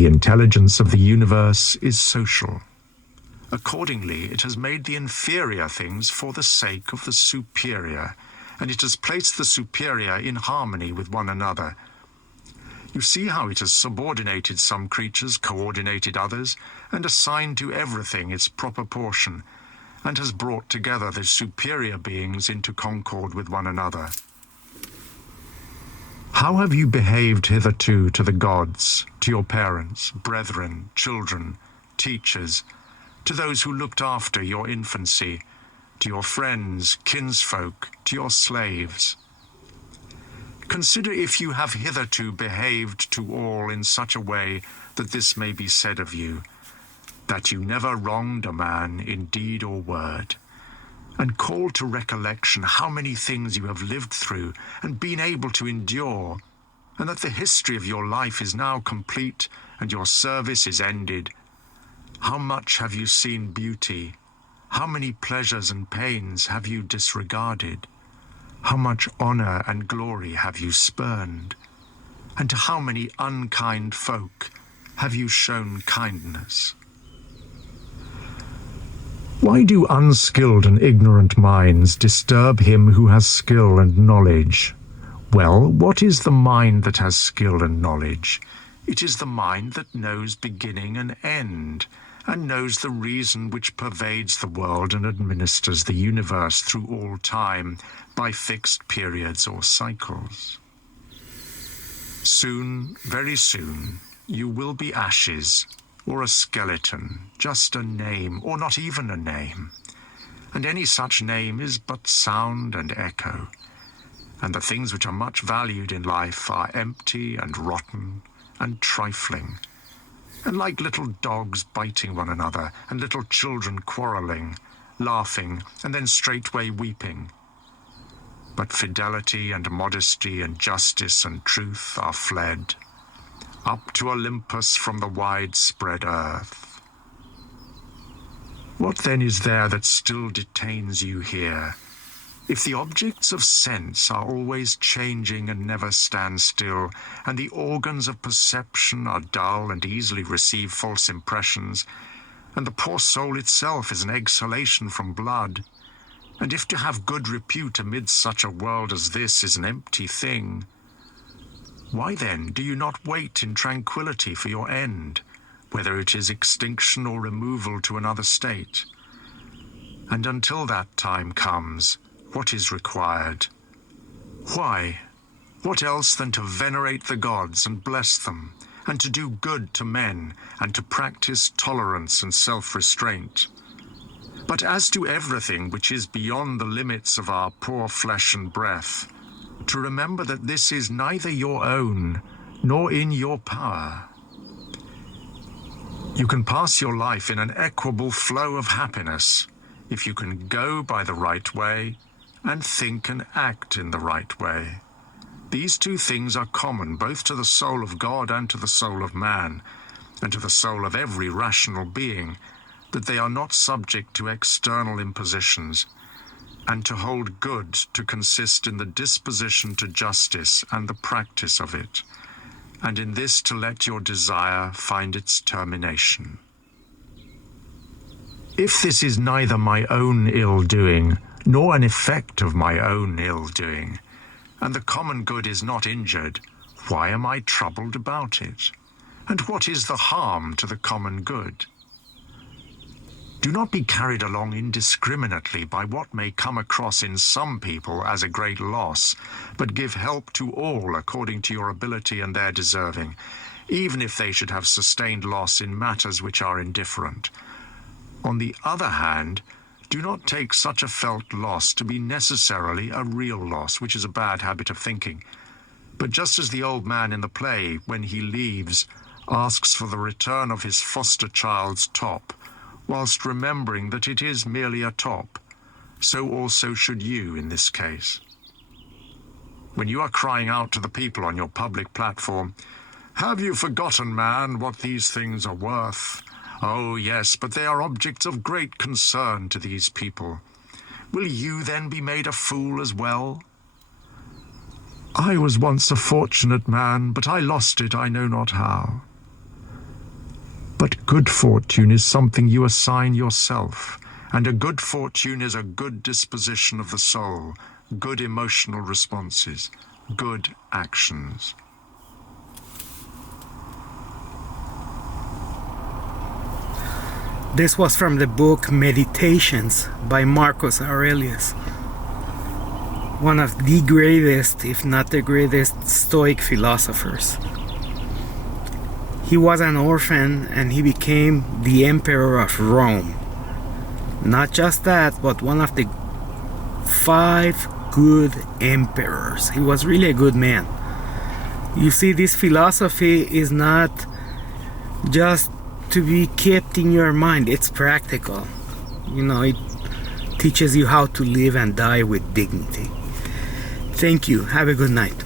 The intelligence of the universe is social. Accordingly, it has made the inferior things for the sake of the superior, and it has placed the superior in harmony with one another. You see how it has subordinated some creatures, coordinated others, and assigned to everything its proper portion, and has brought together the superior beings into concord with one another. How have you behaved hitherto to the gods, to your parents, brethren, children, teachers, to those who looked after your infancy, to your friends, kinsfolk, to your slaves? Consider if you have hitherto behaved to all in such a way that this may be said of you, that you never wronged a man in deed or word, and call to recollection how many things you have lived through and been able to endure, and that the history of your life is now complete and your service is ended. How much have you seen beauty? How many pleasures and pains have you disregarded? How much honor and glory have you spurned? And to how many unkind folk have you shown kindness? Why do unskilled and ignorant minds disturb him who has skill and knowledge? Well, what is the mind that has skill and knowledge? It is the mind that knows beginning and end, and knows the reason which pervades the world and administers the universe through all time by fixed periods or cycles. Soon, very soon, you will be ashes, or a skeleton, just a name, or not even a name. And any such name is but sound and echo. And the things which are much valued in life are empty and rotten and trifling, and like little dogs biting one another, and little children quarreling, laughing, and then straightway weeping. But fidelity and modesty and justice and truth are fled, up to Olympus from the wide-spread earth. What then is there that still detains you here? If the objects of sense are always changing and never stand still, and the organs of perception are dull and easily receive false impressions, and the poor soul itself is an exhalation from blood, and if to have good repute amidst such a world as this is an empty thing, why then do you not wait in tranquillity for your end, whether it is extinction or removal to another state? And until that time comes, what is required? Why? What else than to venerate the gods and bless them, and to do good to men, and to practice tolerance and self-restraint? But as to everything which is beyond the limits of our poor flesh and breath, to remember that this is neither your own, nor in your power. You can pass your life in an equable flow of happiness, if you can go by the right way, and think and act in the right way. These two things are common both to the soul of God and to the soul of man, and to the soul of every rational being, that they are not subject to external impositions, and to hold good to consist in the disposition to justice and the practice of it, and in this to let your desire find its termination. If this is neither my own ill-doing, nor an effect of my own ill-doing, and the common good is not injured, why am I troubled about it? And what is the harm to the common good? Do not be carried along indiscriminately by what may come across in some people as a great loss, but give help to all according to your ability and their deserving, even if they should have sustained loss in matters which are indifferent. On the other hand, do not take such a felt loss to be necessarily a real loss, which is a bad habit of thinking. But just as the old man in the play, when he leaves, asks for the return of his foster child's top, whilst remembering that it is merely a top, so also should you in this case. When you are crying out to the people on your public platform, "Have you forgotten, man, what these things are worth? Oh, yes, but they are objects of great concern to these people. Will you then be made a fool as well? I was once a fortunate man, but I lost it I know not how. But good fortune is something you assign yourself, and a good fortune is a good disposition of the soul, good emotional responses, good actions. This was from the book Meditations by Marcus Aurelius, one of the greatest, if not the greatest, Stoic philosophers. He was an orphan and he became the emperor of Rome. Not just that, but one of the 5 good emperors. He was really a good man. You see, this philosophy is not just to be kept in your mind, it's practical. It teaches you how to live and die with dignity. Thank you. Have a good night.